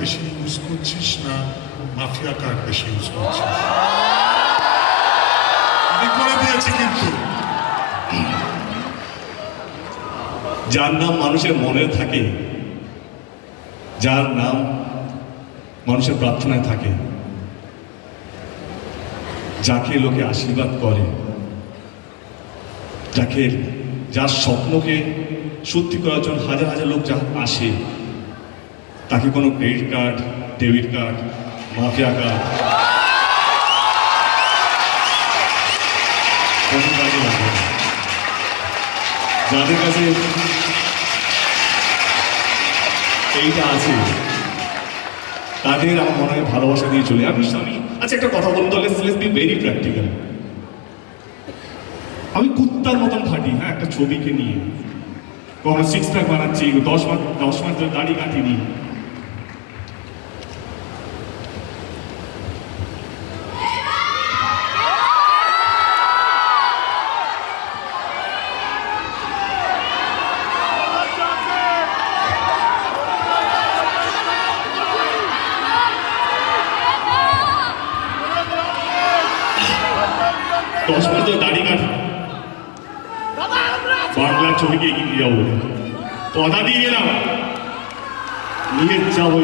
বেশি ইউজ করছিস না মাফিয়া কার্ড বেশি ইউজ করছিস? আমি করে দিয়েছি কিন্তু। যার নাম মানুষের মনে থাকে, যার নাম মানুষের প্রার্থনায় থাকে, যাকে লোকে আশীর্বাদ করে, যাকে যার স্বপ্নকে সত্যি করার জন্য হাজার হাজার লোক যা আসে, তাকে কোনো credit card, debit card, mafia card কোনো কাজে লাগে না। যাদের কাছে এইটা আছে তাদের আমার মনে হয় ভালোবাসা দিয়ে চলে। আমি আচ্ছা একটা কথা বলুন তো, লেটস বি ভেরি প্র্যাকটিক্যাল। আমি কুত্তার মতন খাটি, হ্যাঁ, একটা ছবিকে নিয়ে কখনো 6 প্যাক বানাচ্ছি, 10 মাস ধরে দাড়ি কাটিনি। দাড়ি কাটি বাংলার ছবিকে এগিয়ে নিয়ে যাবো, কথা দিয়ে গেলাম, নিয়ে যাবো।